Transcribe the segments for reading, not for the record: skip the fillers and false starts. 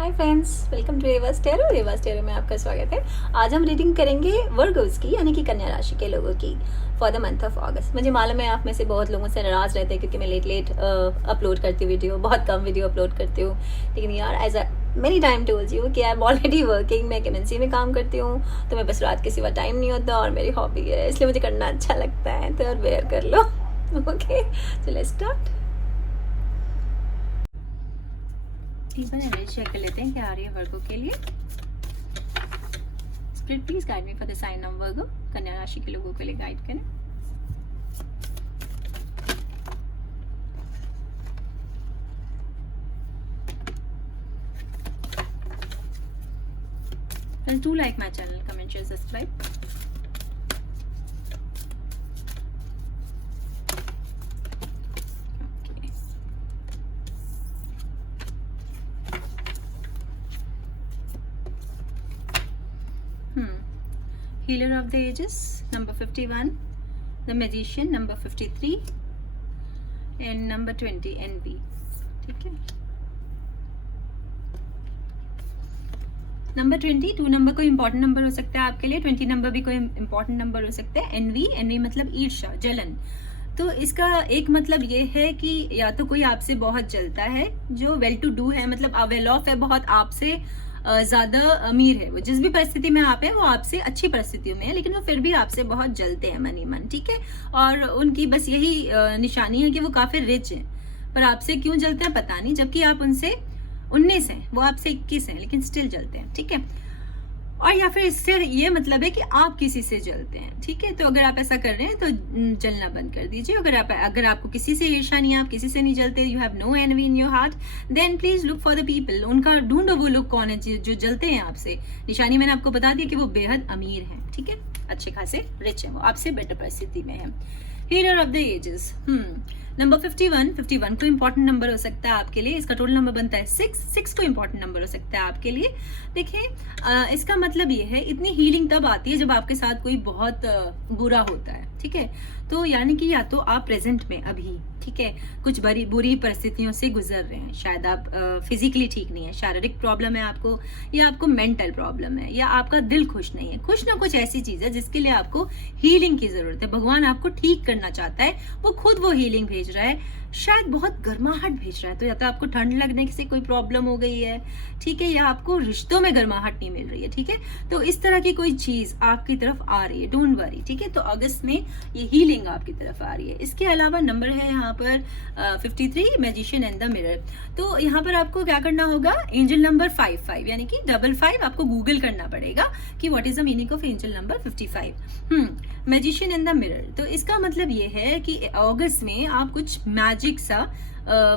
Hi friends, welcome to Reva's tarot में आपका स्वागत है। आज हम रीडिंग करेंगे वर्गोस की, यानी कि कन्या राशि के लोगों की फॉर द मंथ ऑफ अगस्त। मुझे मालूम है आप में से बहुत लोगों से नाराज रहते हैं क्योंकि मैं लेट अपलोड करती हूँ वीडियो, बहुत कम वीडियो अपलोड करती हूँ। लेकिन यार as a many time told you कि आई एम ऑलरेडी वर्किंग, मैं MNC में काम करती हूँ, तो मैं बस रात के सिवा टाइम नहीं होता और मेरी हॉबी है, इसलिए मुझे करना अच्छा लगता है, तो बेयर कर लो। ओके, चलो लेट्स स्टार्ट। एक बार एनर्जी चेक कर लेते हैं क्या आ रही है वर्गो के लिए। Spirit please guide me for the sign of Virgo. कन्या राशि के लोगों के लिए गाइड करें। And do like my channel, comment, share, subscribe. Okay. Healer of the ages number 51, the magician number 53 and number 20 NB। ठीक है, नंबर 22 नंबर कोई इंपॉर्टेंट नंबर हो सकता है आपके लिए, 20 नंबर भी कोई इंपॉर्टेंट नंबर हो सकता है। एनवी मतलब ईर्ष्या, जलन। तो इसका एक मतलब ये है कि या तो कोई आपसे बहुत जलता है, जो वेल टू डू है, मतलब वेल ऑफ है, बहुत आपसे ज्यादा अमीर है, वो जिस भी परिस्थिति में आप है वो आपसे अच्छी परिस्थितियों में है, लेकिन वो फिर भी आपसे बहुत जलते हैं मन ही मन। ठीक है, और उनकी बस यही निशानी है कि वो काफी रिच है, पर आपसे क्यों जलते हैं पता नहीं, जबकि आप उनसे 19 हैं, वो आपसे 21 हैं, लेकिन स्टिल जलते हैं। ठीक है, और या फिर इससे ये मतलब है कि आप किसी से जलते हैं। ठीक है, तो अगर आप ऐसा कर रहे हैं तो जलना बंद कर दीजिए। अगर आपको किसी से ईर्ष्या नहीं है, आप किसी से नहीं जलते, you have no envy in your heart, then please look for the people. उनका ढूंढो वो लोग कौन है जो जलते हैं आपसे। निशानी मैंने आपको बता दी कि वो बेहद अमीर हैं। ठीक है, अच्छे खासे रिच है, वो आपसे बेटर परिस्थिति में है। Healer of the ages number 51 को इंपॉर्टेंट नंबर हो सकता है आपके लिए। इसका टोटल नंबर बनता है 6 को इंपॉर्टेंट नंबर हो सकता है आपके लिए। देखिए, इसका मतलब ये है, इतनी हीलिंग तब आती है जब आपके साथ कोई बहुत बुरा होता है। ठीक है, तो यानी कि या तो आप प्रेजेंट में अभी, ठीक है, कुछ बुरी परिस्थितियों से गुजर रहे हैं, शायद आप फिजिकली ठीक नहीं है, शारीरिक प्रॉब्लम है आपको, या आपको मेंटल प्रॉब्लम है, या आपका दिल खुश नहीं है, कुछ ना कुछ ऐसी चीज है जिसके लिए आपको हीलिंग की जरूरत है। भगवान आपको ठीक करना चाहता है, वो खुद वो हीलिंग भेज रहा है, शायद बहुत गर्माहट भेज रहा है। तो या तो आपको ठंड लगने से कोई प्रॉब्लम हो गई है, ठीक है, या आपको रिश्तों में गर्माहट नहीं मिल रही है। ठीक है, तो इस तरह की कोई चीज आपकी तरफ आ रही है, डोंट वरी। ठीक है, तो अगस्त में ये हीलिंग आपकी तरफ आ रही है। इसके अलावा नंबर है यहाँ पर 53, मैजिशियन एंड द मिरर। तो यहाँ पर आपको क्या करना होगा, एंजल नंबर 55 यानी कि 55 आपको गूगल करना पड़ेगा कि what is the meaning of angel number 55। Magician and the mirror, तो इसका मतलब ये है कि अगस्त में आप कुछ मैजिक सा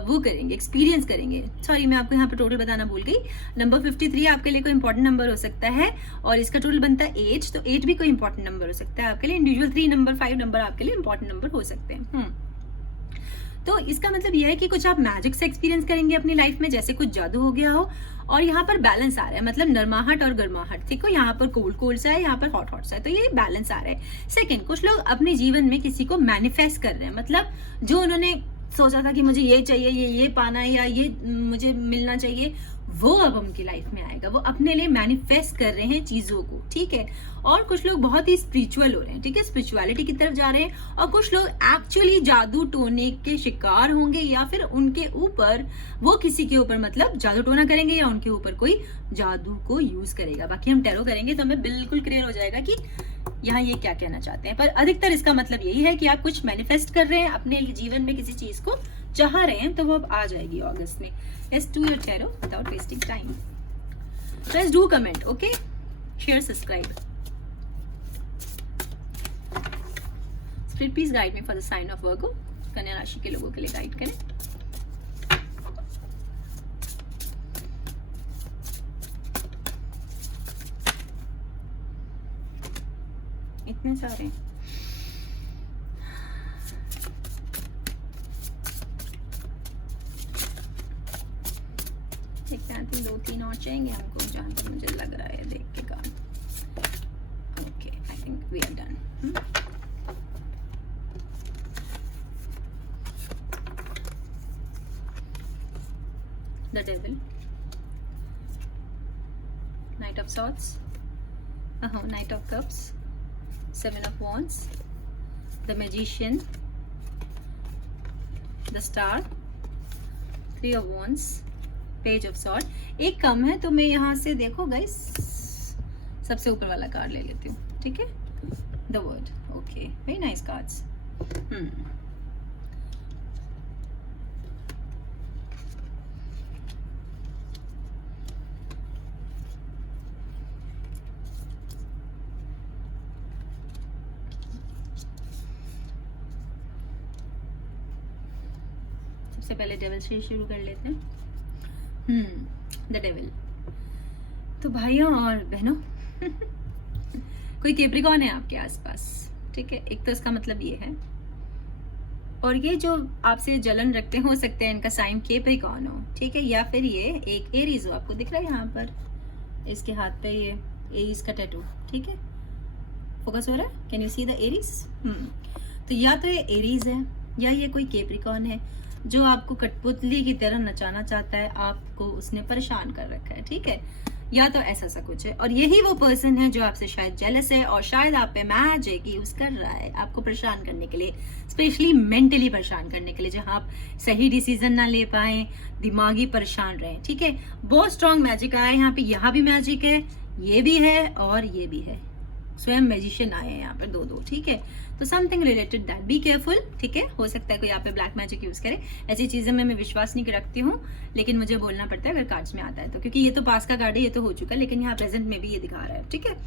वो करेंगे, एक्सपीरियंस करेंगे। सॉरी, मैं आपको यहाँ पे टोटल बताना भूल गई। नंबर 53 आपके लिए कोई इंपॉर्टेंट नंबर हो सकता है, और इसका टोटल बनता है 8, तो 8 भी कोई इंपॉर्टेंट नंबर हो सकता है आपके लिए। इंडिविजुअल 3 नंबर 5 नंबर आपके लिए इंपॉर्टेंट नंबर हो सकते हैं। तो इसका मतलब यह है कि कुछ आप मैजिक से एक्सपीरियंस करेंगे अपनी लाइफ में, जैसे कुछ जादू हो गया हो। और यहाँ पर बैलेंस आ रहा है, मतलब नरमाहट और गर्माहट। देखो, यहाँ पर कोल्ड सा है, यहाँ पर हॉट सा है, तो ये बैलेंस आ रहा है। सेकंड, कुछ लोग अपने जीवन में किसी को मैनिफेस्ट कर रहे हैं, मतलब जो उन्होंने सोचा था कि मुझे ये चाहिए, ये पाना है, या ये मुझे मिलना चाहिए, वो अब उनकी लाइफ में आएगा। वो अपने लिए मैनिफेस्ट कर रहे हैं चीजों को। ठीक है, और कुछ लोग बहुत ही स्पिरिचुअल हो रहे हैं। ठीक है, स्पिरिचुअलिटी की तरफ जा रहे हैं, और कुछ लोग एक्चुअली जादू टोने के शिकार होंगे, या फिर उनके ऊपर वो किसी के ऊपर मतलब जादू टोना करेंगे, या उनके ऊपर कोई जादू को यूज करेगा। बाकी हम टैरो करेंगे तो हमें बिल्कुल क्लियर हो जाएगा कि यहाँ ये क्या कहना चाहते हैं, पर अधिकतर इसका मतलब यही है कि आप कुछ मैनिफेस्ट कर रहे हैं अपने जीवन में, किसी चीज को चाह रहे हैं, तो वो अब आ जाएगी अगस्त में। Let's do your tarot without wasting time. Let's do comment, okay, share, subscribe. Spirit please guide me for the sign of Virgo. कन्या राशि के लोगों के लिए गाइड करें। इतने सारे देखते हैं, 2-3 और चाहिए हमको, जहां तक मुझे लग रहा है देख के काम। Okay, I think we are done. The devil, Knight of Swords, Knight of Cups, Seven of Wands, the Magician, the Star, Three of Wands, Page of Swords. एक कम है तो मैं यहाँ से देखो गाइस सबसे ऊपर वाला कार्ड ले लेती हूँ, ठीक है, The Word. Okay, very nice cards. सबसे पहले डेविल से शुरू कर लेते हैं. The devil. तो भाइयों और बहनों कोई कैप्रिकॉर्न है आपके आसपास, ठीक है. एक तो इसका मतलब ये है, और ये जो आपसे जलन रखते हो सकते हैं इनका साइन कैप्रिकॉर्न हो, ठीक है, या फिर ये एक एरीज हो. आपको दिख रहा है यहाँ पर इसके हाथ पे ये एरीज का टैटू, ठीक है, फोकस हो रहा है. Can you see the Aries? तो या तो ये एरीज है या ये कोई कैप्रिकॉर्न है जो आपको कठपुतली की तरह नचाना चाहता है, आपको उसने परेशान कर रखा है, ठीक है, या तो ऐसा सा कुछ है. और यही वो पर्सन है जो आपसे शायद जेलस है और शायद आप पे मैजिक यूज कर रहा है आपको परेशान करने के लिए, स्पेशली मेंटली परेशान करने के लिए, जहां आप सही डिसीजन ना ले पाए, दिमागी परेशान रहे, ठीक है. बहुत स्ट्रॉन्ग मैजिक आया है यहाँ पे. यहाँ भी मैजिक है, ये भी है और ये भी है. स्वयं मैजिशियन आए हैं यहाँ पर दो, ठीक है. तो something related that, be careful, ठीक है. हो सकता है कोई यहाँ पे ब्लैक मैजिक यूज करे. ऐसी चीजें में मैं विश्वास नहीं रखती हूँ, लेकिन मुझे बोलना पड़ता है अगर कार्ड्स में आता है तो, क्योंकि ये तो पास का कार्ड है, ये तो हो चुका है, लेकिन यहाँ प्रेजेंट में भी ये दिखा रहा है, ठीक है.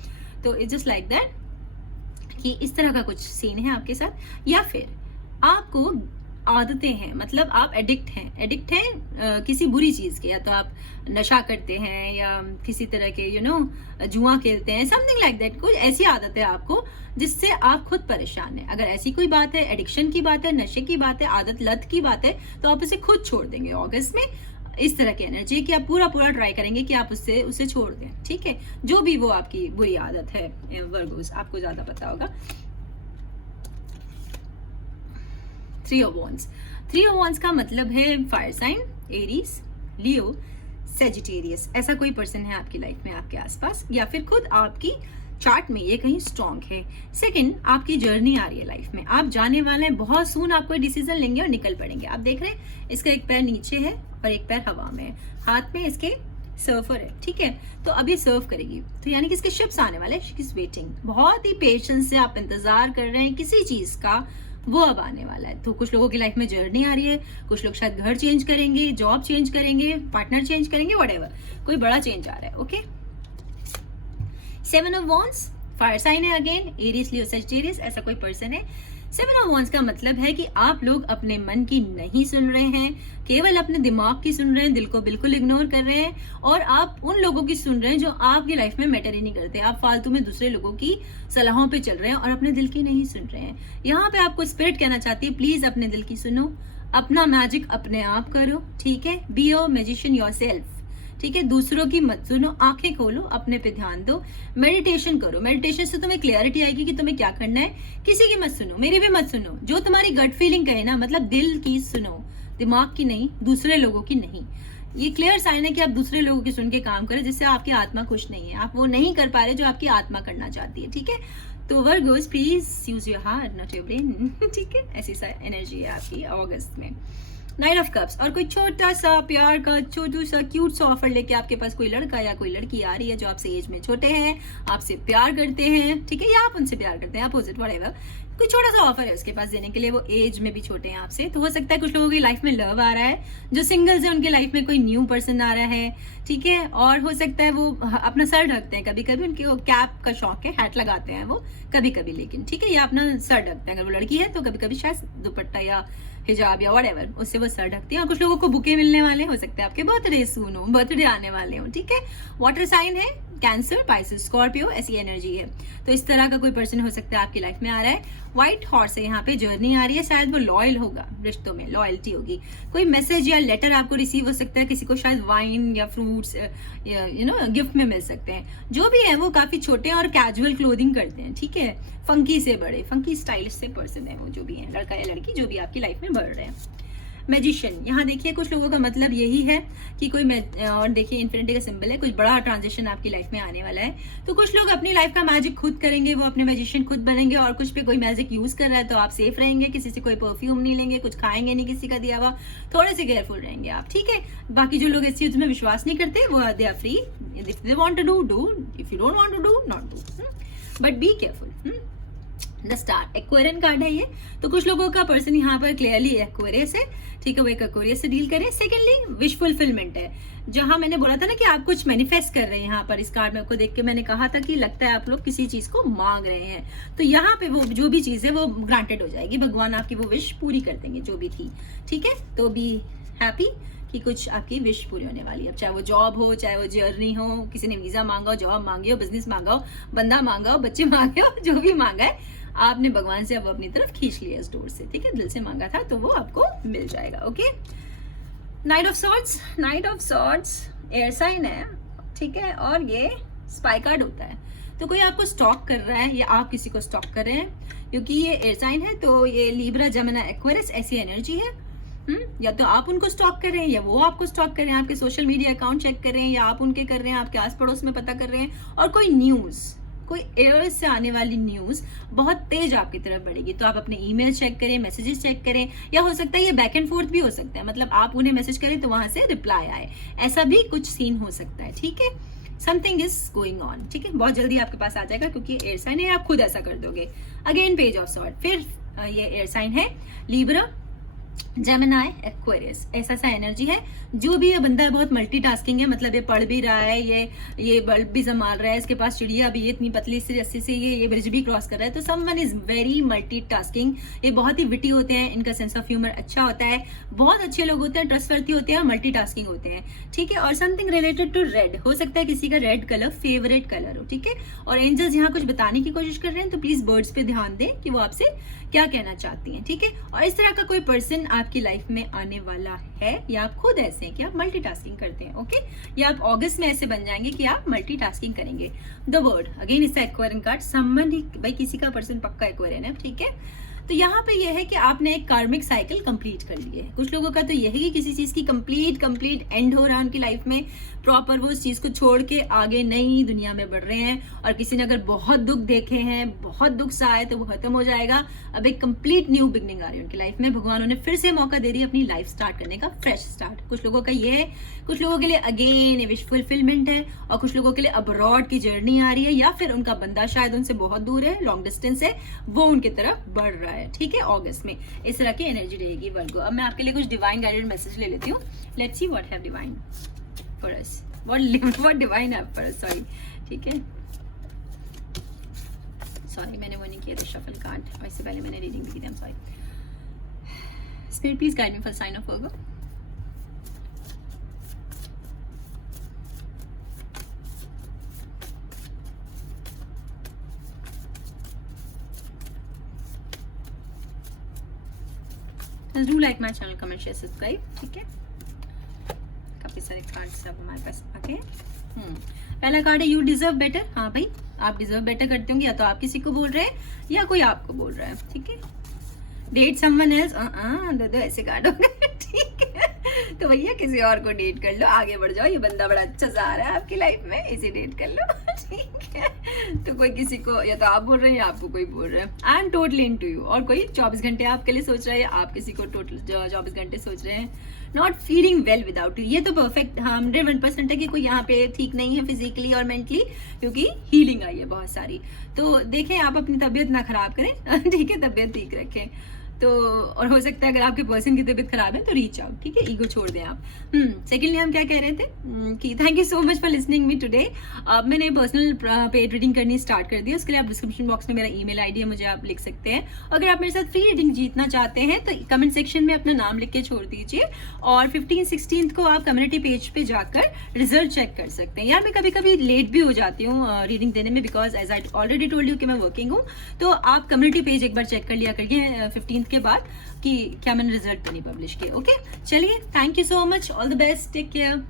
तो इट्स जस्ट लाइक दैट कि इस तरह का कुछ सीन है आपके साथ, या फिर आपको आदतें हैं, मतलब आप एडिक्ट हैं किसी बुरी चीज के, या तो आप नशा करते हैं या किसी तरह के जुआ खेलते हैं, समथिंग लाइक दैट. कुछ ऐसी आदत है आपको जिससे आप खुद परेशान हैं. अगर ऐसी कोई बात है, एडिक्शन की बात है, नशे की बात है, आदत लत की बात है, तो आप इसे खुद छोड़ देंगे अगस्त में. इस तरह की एनर्जी कि आप पूरा ट्राई करेंगे कि आप उसे छोड़ दें, ठीक है, जो भी वो आपकी बुरी आदत है. वर्गोस, आपको ज्यादा पता होगा. थ्री ऑफ वॉन्ड्स का मतलब है fire sign, Aries, Leo, Sagittarius. ऐसा कोई पर्सन है आपकी लाइफ में, आपके आसपास, या फिर खुद आपकी चार्ट में ये कहीं स्ट्रॉन्ग है. सेकंड, आपकी जर्नी आ रही है लाइफ में, आप जाने वाले हैं, बहुत सून आप कोई डिसीजन लेंगे और निकल पड़ेंगे. आप देख रहे हैं इसका एक पैर नीचे है और एक पैर हवा में है, हाथ में इसके सर्फर है, ठीक है. तो अभी सर्व करेगी, तो यानी कि इसके शिप्स आने वाले, शी इज वेटिंग. बहुत ही पेशेंस से आप इंतजार कर रहे हैं किसी चीज का, वो अब आने वाला है. तो कुछ लोगों की लाइफ में जर्नी आ रही है, कुछ लोग शायद घर चेंज करेंगे, जॉब चेंज करेंगे, पार्टनर चेंज करेंगे, व्हाटएवर, कोई बड़ा चेंज आ रहा है. Okay. Seven of wands, fire sign है अगेन, एरीज, लियो, सेजिटेरियस. ऐसा कोई पर्सन है. सेवन ऑफ वॉन्ड्स का मतलब है कि आप लोग अपने मन की नहीं सुन रहे हैं, केवल अपने दिमाग की सुन रहे हैं, दिल को बिल्कुल इग्नोर कर रहे हैं, और आप उन लोगों की सुन रहे हैं जो आपकी लाइफ में मैटर ही नहीं करते. आप फालतू में दूसरे लोगों की सलाहों पे चल रहे हैं और अपने दिल की नहीं सुन रहे हैं. यहाँ पे आपको स्पिरिट कहना चाहती है, प्लीज अपने दिल की सुनो, अपना मैजिक अपने आप करो, ठीक है. बी योर मैजिशियन योरसेल्फ, ठीक है. दूसरों की मत सुनो, आंखें खोलो, अपने पे ध्यान दो, मेडिटेशन करो. मेडिटेशन से तुम्हें क्लियरिटी आएगी कि तुम्हें क्या करना है. किसी की मत सुनो, मेरी भी मत सुनो, जो तुम्हारी गट फीलिंग कहे ना, मतलब दिल की सुनो, दिमाग की नहीं, दूसरे लोगों की नहीं. ये क्लियर साइन है कि आप दूसरे लोगों की सुन के काम करें, जिससे आपकी आत्मा खुश नहीं है, आप वो नहीं कर पा रहे जो आपकी आत्मा करना चाहती है, ठीक है. तो Virgo's, please use your heart not your brain, ठीक है. ऐसी सा एनर्जी है आपकी अगस्त में. नाइट ऑफ कप्स, और कोई छोटा सा प्यार का छोटू सा क्यूट सा ऑफर लेके आपके पास कोई लड़का या कोई लड़की आ रही है जो आपसे एज में छोटे हैं, आपसे प्यार करते हैं, ठीक है, या आप उनसे प्यार करते हैं, अपोजिट, व्हाटएवर. कोई छोटा सा ऑफर है उसके पास देने के लिए, वो एज में भी छोटे हैं आपसे. तो हो सकता है कुछ लोगों की लाइफ में लव आ रहा है, जो सिंगल्स है उनके लाइफ में कोई न्यू पर्सन आ रहा है, ठीक है. और हो सकता है वो अपना सर ढकते हैं, कभी कभी उनकी वो कैप का शौक है, हैट लगाते हैं वो कभी कभी, लेकिन ठीक है, या अपना सर ढकते हैं. अगर वो लड़की है तो कभी कभी शायद दुपट्टा या हिजाब या व्हाटएवर, उससे वो सर ढकती है. और कुछ लोगों को बुके मिलने वाले हो सकते हैं, आपके बर्थडे सून हो, बर्थडे आने वाले हो, ठीक है. वाटर साइन है, कैंसर, पाइसेस, स्कॉर्पियो, ऐसी एनर्जी है. तो इस तरह का कोई पर्सन हो सकता है आपकी लाइफ में आ रहा है. व्हाइट हॉर्स है यहाँ पे, जर्नी आ रही है, शायद वो लॉयल होगा, रिश्तों में लॉयल्टी होगी. कोई मैसेज या लेटर आपको रिसीव हो सकता है, किसी को शायद वाइन या फ्रूट्स गिफ्ट में मिल सकते हैं. जो भी है वो काफी छोटे और कैजुअल क्लोथिंग करते हैं, ठीक है. फंकी से बड़े, फंकी स्टाइलिश से पर्सन है वो, जो भी है, लड़का या लड़की, जो भी आपकी लाइफ में बढ़ रहे हैं. मैजिशियन, यहाँ देखिए कुछ लोगों का मतलब यही है कि कोई और देखिए इन्फिनिटी का सिंबल है, कुछ बड़ा ट्रांजिशन आपकी लाइफ में आने वाला है। तो कुछ लोग अपनी लाइफ का मैजिक खुद करेंगे, वो अपने मैजिशियन खुद बनेंगे, और कुछ पे कोई मैजिक यूज कर रहा है तो आप सेफ रहेंगे, किसी से कोई परफ्यूम नहीं लेंगे, कुछ खाएंगे नहीं किसी का दिया हुआ, थोड़े से केयरफुल रहेंगे आप, ठीक है। बाकी जो लोग इस चीज में विश्वास नहीं करते वो they are free, if they want to do, if you don't want to do not do, but be careful. The star Aquarian card है ये, तो कुछ लोगों का पर्सन यहाँ पर क्लियरली एक्वेरियस है, ठीक है, वो एक एक्वेरियस से डील करें। सेकेंडली विश फुलफिलमेंट है, जहां मैंने बोला था ना कि आप कुछ मैनिफेस्ट कर रहे हैं, यहाँ पर इस कार्ड में को देख के मैंने कहा था कि लगता है आप लोग किसी चीज को मांग रहे हैं, तो यहाँ पे वो जो भी चीज है वो ग्रांटेड हो जाएगी, भगवान आपकी वो विश पूरी कर देंगे जो भी थी, ठीक है। तो बी हैप्पी कि कुछ आपकी विश पूरी होने वाली है, चाहे वो जॉब हो, चाहे वो जर्नी हो, किसी ने वीजा मांगा हो, जॉब मांगी हो, बिजनेस मांगा हो, बंदा मांगा हो, बच्चे मांगे हो, जो भी मांगा है आपने भगवान से अब अपनी तरफ खींच लिया इस डोर से, ठीक है, दिल से मांगा था तो वो आपको मिल जाएगा। Okay, knight of swords, knight of swords air sign है, ठीक है, और ये स्पाई कार्ड होता है, तो कोई आपको स्टॉक कर रहा है या आप किसी को स्टॉक कर रहे हैं, क्योंकि ये एयर साइन है तो ये लीब्रा, जेमिनी, एक्वेरियस ऐसी एनर्जी है। या तो आप उनको स्टॉक कर रहे हैं या वो आपको स्टॉक कर रहे हैं, आपके सोशल मीडिया अकाउंट चेक कर रहे हैं या आप उनके कर रहे हैं, आपके आस पड़ोस में पता कर रहे हैं, और कोई न्यूज, कोई एयर से आने वाली न्यूज बहुत तेज आपकी तरफ बढ़ेगी, तो आप अपने ईमेल चेक करें, मैसेजेस चेक करें, या हो सकता है ये बैक एंड फोर्थ भी हो सकता है, मतलब आप उन्हें मैसेज करें तो वहां से रिप्लाई आए, ऐसा भी कुछ सीन हो सकता है, ठीक है। समथिंग इज गोइंग ऑन, ठीक है, बहुत जल्दी आपके पास आ जाएगा क्योंकि एयर साइन है, आप खुद ऐसा कर दोगे। अगेन पेज ऑफ सॉर्ड, फिर ये एयर साइन है, लीब्रा, जेमिनी, एक्वेरियस, ऐसा सा एनर्जी है। जो भी ये बंदा है बहुत मल्टीटास्किंग है, मतलब ये पढ़ भी रहा है, ये बल्ब भी संभाल रहा है, इसके पास चिड़िया भी, ये इतनी पतली सी रस्सी से ये ब्रिज भी क्रॉस कर रहा है, तो समवन इज वेरी मल्टीटास्किंग। ये बहुत ही विटी होते हैं, इनका सेंस ऑफ ह्यूमर अच्छा होता है, बहुत अच्छे लोग होते हैं, ट्रस्टवर्थी होते हैं, मल्टीटास्किंग होते हैं, ठीक है। और समथिंग रिलेटेड टू रेड, हो सकता है किसी का रेड कलर फेवरेट कलर हो, ठीक है। और एंजल्स यहाँ कुछ बताने की कोशिश कर रहे हैं, तो प्लीज बर्ड्स पे ध्यान दें कि वो आपसे क्या कहना चाहती हैं, ठीक है। और इस तरह का कोई पर्सन आपकी लाइफ में आने वाला है, या आप खुद ऐसे हैं कि आप मल्टीटास्किंग करते हैं, ओके, या आप अगस्त में ऐसे बन जाएंगे कि आप मल्टीटास्किंग करेंगे। द वर्ड अगेन इसका एक्वेरियन कार्ड, समवन ही, भाई किसी का पर्सन पक्का एक्वेरियन है, ठीक है। तो यहाँ पे ये है कि आपने एक कार्मिक साइकिल कंप्लीट कर ली है। कुछ लोगों का तो यही है कि किसी चीज की कंप्लीट एंड हो रहा है उनकी लाइफ में, प्रॉपर वो उस चीज को छोड़ के आगे नई दुनिया में बढ़ रहे हैं। और किसी ने अगर बहुत दुख देखे हैं, बहुत दुख सा आए, तो वो खत्म हो जाएगा। अब एक कंप्लीट न्यू बिगनिंग आ रही है उनकी लाइफ में, भगवान उन्हें फिर से मौका दे रही है अपनी लाइफ स्टार्ट करने का, फ्रेश स्टार्ट। कुछ लोगों का ये है, कुछ लोगों के लिए अगेन विश फुलफिलमेंट है, और कुछ लोगों के लिए अब्रॉड की जर्नी आ रही है, या फिर उनका बंदा शायद उनसे बहुत दूर है, लॉन्ग डिस्टेंस है, वो उनकी तरफ बढ़ रहा है, ठीक है। अगस्त में इस तरह की एनर्जी रहेगी वर्गो। अब मैं आपके लिए कुछ डिवाइन गाइडेड मैसेज ले लेती हूँ। Let's see what have divine for us, what divine have for us, sorry, ठीक है, सॉरी मैंने वो नहीं किया था शफल कार्ड, वैसे पहले मैंने रीडिंग भी की थी, I am sorry. Spirit please guide me for sign of Virgo. Do like my channel, comment, share, subscribe, ठीक है। काफी सारे कार्ड्स अब हमारे पास आके पहला कार्ड है यू डिजर्व बेटर। हाँ भाई, आप डिजर्व बेटर करते होंगे, या तो आप किसी को बोल रहे हैं या कोई आपको बोल रहा है, ठीक है। डेट समवन एल्स, दो ऐसे कार्ड हो गए, ठीक है। तो भैया किसी और को डेट कर लो, आगे बढ़ जाओ, ये बंदा बड़ा अच्छा सा आ रहा है आपकी लाइफ में, इसे डेट कर लो, ठीक है। तो कोई किसी को, या तो आप बोल रहे हैं या आपको कोई बोल रहा है। I am totally into you, और कोई 24 घंटे आपके लिए सोच रहा है, या आप किसी को टोटल 24 घंटे सोच रहे हैं। Not feeling well without you, ये तो परफेक्ट 101% है कि कोई यहाँ पे ठीक नहीं है फिजिकली और मेंटली, क्योंकि हीलिंग आई है बहुत सारी। तो देखें आप अपनी तबीयत ना खराब करें, ठीक है, तबीयत ठीक रखें। तो और हो सकता है अगर आपके पर्सन की तबीयत खराब है तो रीच आउट, ठीक है, ईगो छोड़ दें आप। सेकेंडली हम क्या कह रहे थे कि thank you so much for listening me today. अब मैंने पर्सनल पेड रीडिंग करनी स्टार्ट कर दी, उसके लिए आप डिस्क्रिप्शन बॉक्स में मेरा ईमेल आईडी है, मुझे आप लिख सकते हैं। अगर आप मेरे साथ फ्री रीडिंग जीतना चाहते हैं तो कमेंट सेक्शन में अपना नाम लिख के छोड़ दीजिए, और 15-16 को आप कम्युनिटी पेज पे जाकर रिजल्ट चेक कर सकते हैं। यार मैं कभी कभी लेट भी हो जाती हूँ रीडिंग देने में, because as I already told you कि मैं वर्किंग हूँ। तो आप कम्युनिटी पेज एक बार चेक कर लिया करिए 15 के बाद कि क्या मैंने रिजल्ट तो नहीं पब्लिश किए, ओके। चलिए, thank you so much, all the best, take care.